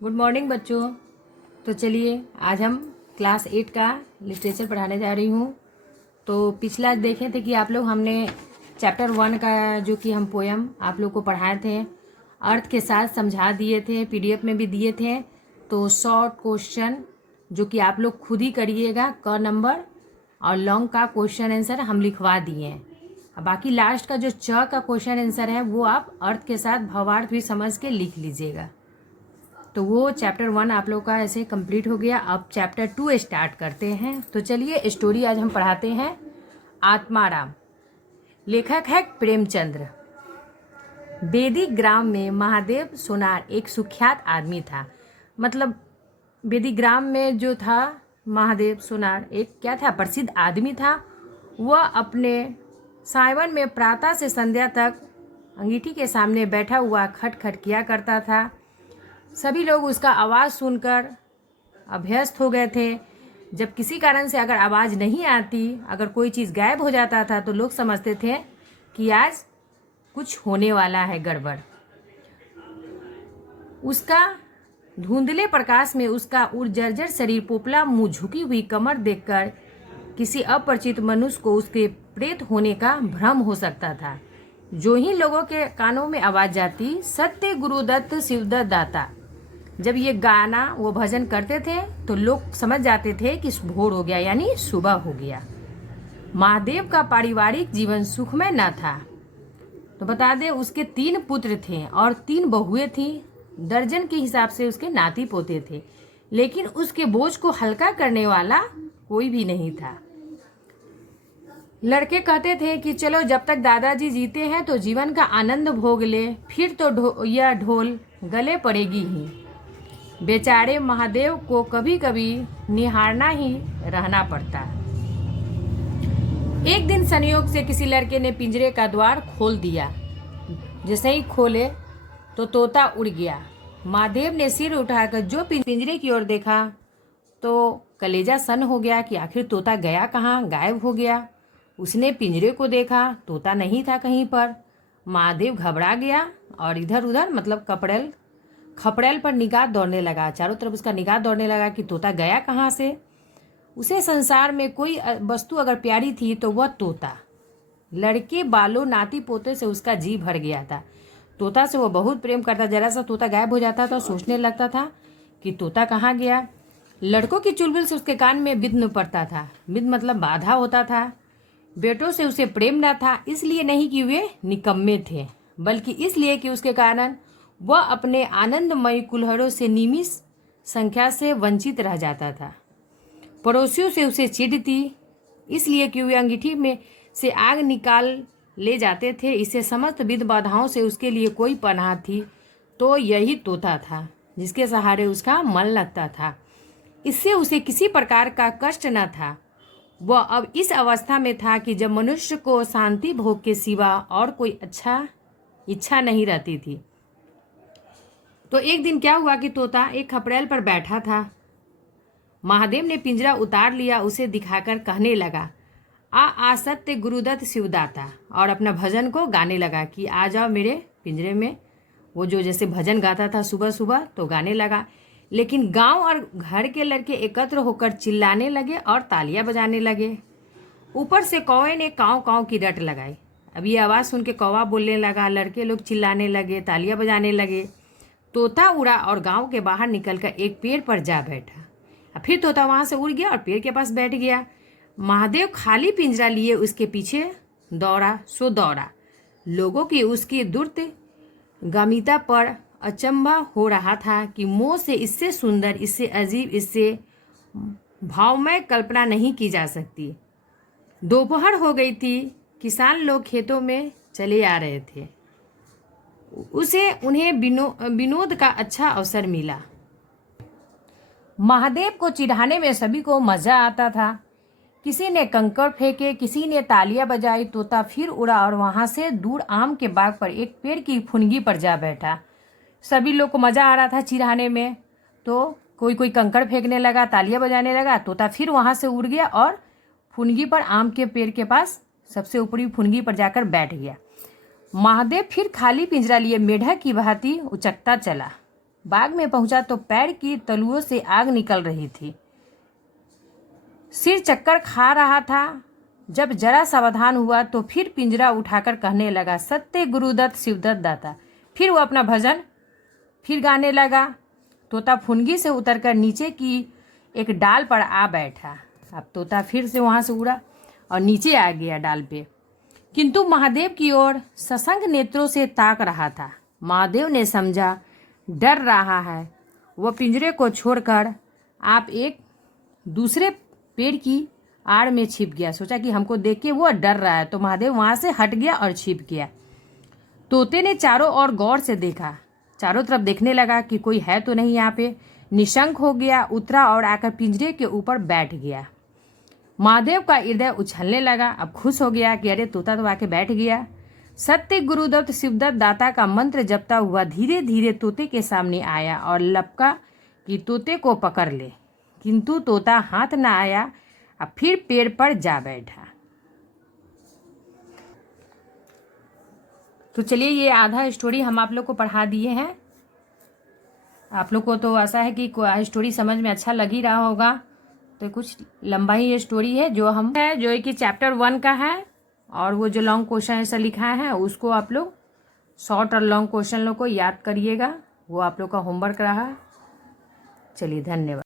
Good morning बच्चों। तो चलिए आज हम क्लास 8 का लिटरेचर पढ़ाने जा रही हूँ। तो पिछला देखे थे कि आप लोग हमने चैप्टर 1 का जो कि हम पोयम आप लोग को पढ़ाए थे, अर्थ के साथ समझा दिए थे, पीडीएफ में भी दिए थे। तो शॉर्ट क्वेश्चन जो कि आप लोग खुद ही करिएगा, क नंबर, और लॉन्ग का क्वेश्चन आंसर हम लिखवा दिए हैं। अब बाकी लास्ट का जो च का क्वेश्चन आंसर है वो आप अर्थ के साथ भावार्थ भी समझ के लिख लीजिएगा। तो वो चैप्टर 1 आप लोग का ऐसे कंप्लीट हो गया। अब चैप्टर 2 स्टार्ट करते हैं। तो चलिए स्टोरी आज हम पढ़ाते हैं। आत्माराम। लेखक है प्रेमचंद्र। बेदी ग्राम में महादेव सोनार एक सुख्यात आदमी था। मतलब बेदी ग्राम में जो था महादेव सोनार एक क्या था, प्रसिद्ध आदमी था। वह अपने सावन में प्रातः से संध्या तक अंगीठी के सामने बैठा हुआ खटखट किया करता था। सभी लोग उसका आवाज़ सुनकर अभ्यस्त हो गए थे। जब किसी कारण से अगर आवाज़ नहीं आती, अगर कोई चीज़ गायब हो जाता था, तो लोग समझते थे कि आज कुछ होने वाला है गड़बड़। उसका धुंधले प्रकाश में उसका उर्जर्जर शरीर, पोपला मुंह, झुकी हुई कमर देखकर किसी अपरिचित मनुष्य को उसके प्रेत होने का भ्रम हो सकता था। जो ही लोगों के कानों में आवाज जाती, सत्य गुरुदत्त शिवदत्त दाता, जब ये गाना वो भजन करते थे तो लोग समझ जाते थे कि भोर हो गया, यानी सुबह हो गया। महादेव का पारिवारिक जीवन सुखमय न था। तो बता दे, उसके 3 पुत्र थे और 3 बहुएं थीं। दर्जन के हिसाब से उसके नाती पोते थे, लेकिन उसके बोझ को हल्का करने वाला कोई भी नहीं था। लड़के कहते थे कि चलो जब तक दादाजी जीते हैं तो जीवन का आनंद भोग ले, फिर तो यह ढोल गले पड़ेगी ही। बेचारे महादेव को कभी कभी निहारना ही रहना पड़ता। एक दिन संयोग से किसी लड़के ने पिंजरे का द्वार खोल दिया। जैसे ही खोले तो तोता उड़ गया। महादेव ने सिर उठाकर जो पिंजरे की ओर देखा तो कलेजा सन हो गया कि आखिर तोता गया कहाँ, गायब हो गया। उसने पिंजरे को देखा, तोता नहीं था कहीं पर। महादेव घबरा गया और इधर उधर मतलब खपड़ेल पर निगाह दौड़ने लगा। चारों तरफ उसका निगाह दौड़ने लगा कि तोता गया कहाँ से। उसे संसार में कोई वस्तु अगर प्यारी थी तो वह तोता। लड़के बालों नाती पोते से उसका जी भर गया था। तोता से वो बहुत प्रेम करता। जरा सा तोता गायब हो जाता तो सोचने लगता था कि तोता कहाँ गया। लड़कों की चुलबुल से उसके कान में विघ्न पड़ता था। विघ्न मतलब बाधा होता था। बेटों से उसे प्रेम न था, इसलिए नहीं कि वे निकम्मे थे, बल्कि इसलिए कि उसके कारण वह अपने आनंदमयी कुल्हड़ों से निमिष संख्या से वंचित रह जाता था। पड़ोसियों से उसे चिढ़ती, इसलिए कि वे अंगीठी में से आग निकाल ले जाते थे। इससे समस्त विध बाधाओं से उसके लिए कोई पनाह थी तो यही तोता था, जिसके सहारे उसका मन लगता था। इससे उसे किसी प्रकार का कष्ट न था। वह अब इस अवस्था में था कि जब मनुष्य को शांति भोग के सिवा और कोई इच्छा नहीं रहती थी। तो एक दिन क्या हुआ कि तोता एक खपड़ेल पर बैठा था। महादेव ने पिंजरा उतार लिया, उसे दिखाकर कहने लगा, आ सत्य गुरुदत्त शिवदाता, और अपना भजन को गाने लगा कि आ जाओ मेरे पिंजरे में। वो जो जैसे भजन गाता था सुबह सुबह तो गाने लगा। लेकिन गांव और घर के लड़के एकत्र होकर चिल्लाने लगे और तालियां बजाने लगे। ऊपर से कौवे ने काव काव की रट लगाई। अब ये आवाज़ सुन के कौवा बोलने लगा, लड़के लोग चिल्लाने लगे, तालियां बजाने लगे। तोता उड़ा और गांव के बाहर निकलकर एक पेड़ पर जा बैठा। फिर तोता वहां से उड़ गया और पेड़ के पास बैठ गया। महादेव खाली पिंजरा लिए उसके पीछे दौड़ा। लोगों की उसकी दूरगामिता पर अचंभा हो रहा था कि मोह से इससे सुंदर, इससे अजीब, इससे भावमय कल्पना नहीं की जा सकती। दोपहर हो गई थी। किसान लोग खेतों में चले आ रहे थे। उन्हें विनोद का अच्छा अवसर मिला। महादेव को चिढ़ाने में सभी को मजा आता था। किसी ने कंकड़ फेंके, किसी ने तालियां बजाई। तोता फिर उड़ा और वहां से दूर आम के बाग पर एक पेड़ की फुनगी पर जा बैठा। सभी लोग को मजा आ रहा था चिढ़ाने में, तो कोई कंकड़ फेंकने लगा, तालियां बजाने लगा। तोता फिर वहां से उड़ गया और फुनगी पर, आम के पेड़ के पास सबसे ऊपरी फुनगी पर जाकर बैठ गया। महादेव फिर खाली पिंजरा लिए मेढक की भांति उचकता चला। बाग में पहुंचा तो पैर की तलुओं से आग निकल रही थी। सिर चक्कर खा रहा था। जब जरा सावधान हुआ तो फिर पिंजरा उठाकर कहने लगा, सत्य गुरुदत्त शिवदत्त दाता। फिर वो अपना भजन फिर गाने लगा। तोता फुनगी से उतरकर नीचे की एक डाल पर आ बैठा। अब तोता फिर से वहां से उड़ा और नीचे आ गया डाल पे, किंतु महादेव की ओर सशंक नेत्रों से ताक रहा था। महादेव ने समझा डर रहा है। वह पिंजरे को छोड़कर आप एक दूसरे पेड़ की आड़ में छिप गया। सोचा कि हमको देख के वो डर रहा है, तो महादेव वहां से हट गया और छिप गया। तोते ने चारों ओर गौर से देखा, चारों तरफ देखने लगा कि कोई है तो नहीं यहाँ पे। निशंक हो गया, उतरा और आकर पिंजरे के ऊपर बैठ गया। महादेव का हृदय उछलने लगा। अब खुश हो गया कि अरे तोता तो आके बैठ गया। सत्य गुरुदत्त शिवदत्त दाता का मंत्र जपता हुआ धीरे धीरे तोते के सामने आया और लपका कि तोते को पकड़ ले, किंतु तोता हाथ न आया। अब फिर पेड़ पर जा बैठा। तो चलिए, ये आधा स्टोरी हम आप लोग को पढ़ा दिए हैं। आप लोग को तो आशा है कि स्टोरी समझ में अच्छा लग ही रहा होगा। तो कुछ लंबा ही ये स्टोरी है जो कि चैप्टर 1 का है, और वो जो लॉन्ग क्वेश्चन ऐसा लिखा है उसको आप लोग शॉर्ट और लॉन्ग क्वेश्चन लोग को याद करिएगा। वो आप लोग का होमवर्क रहा। चलिए, धन्यवाद।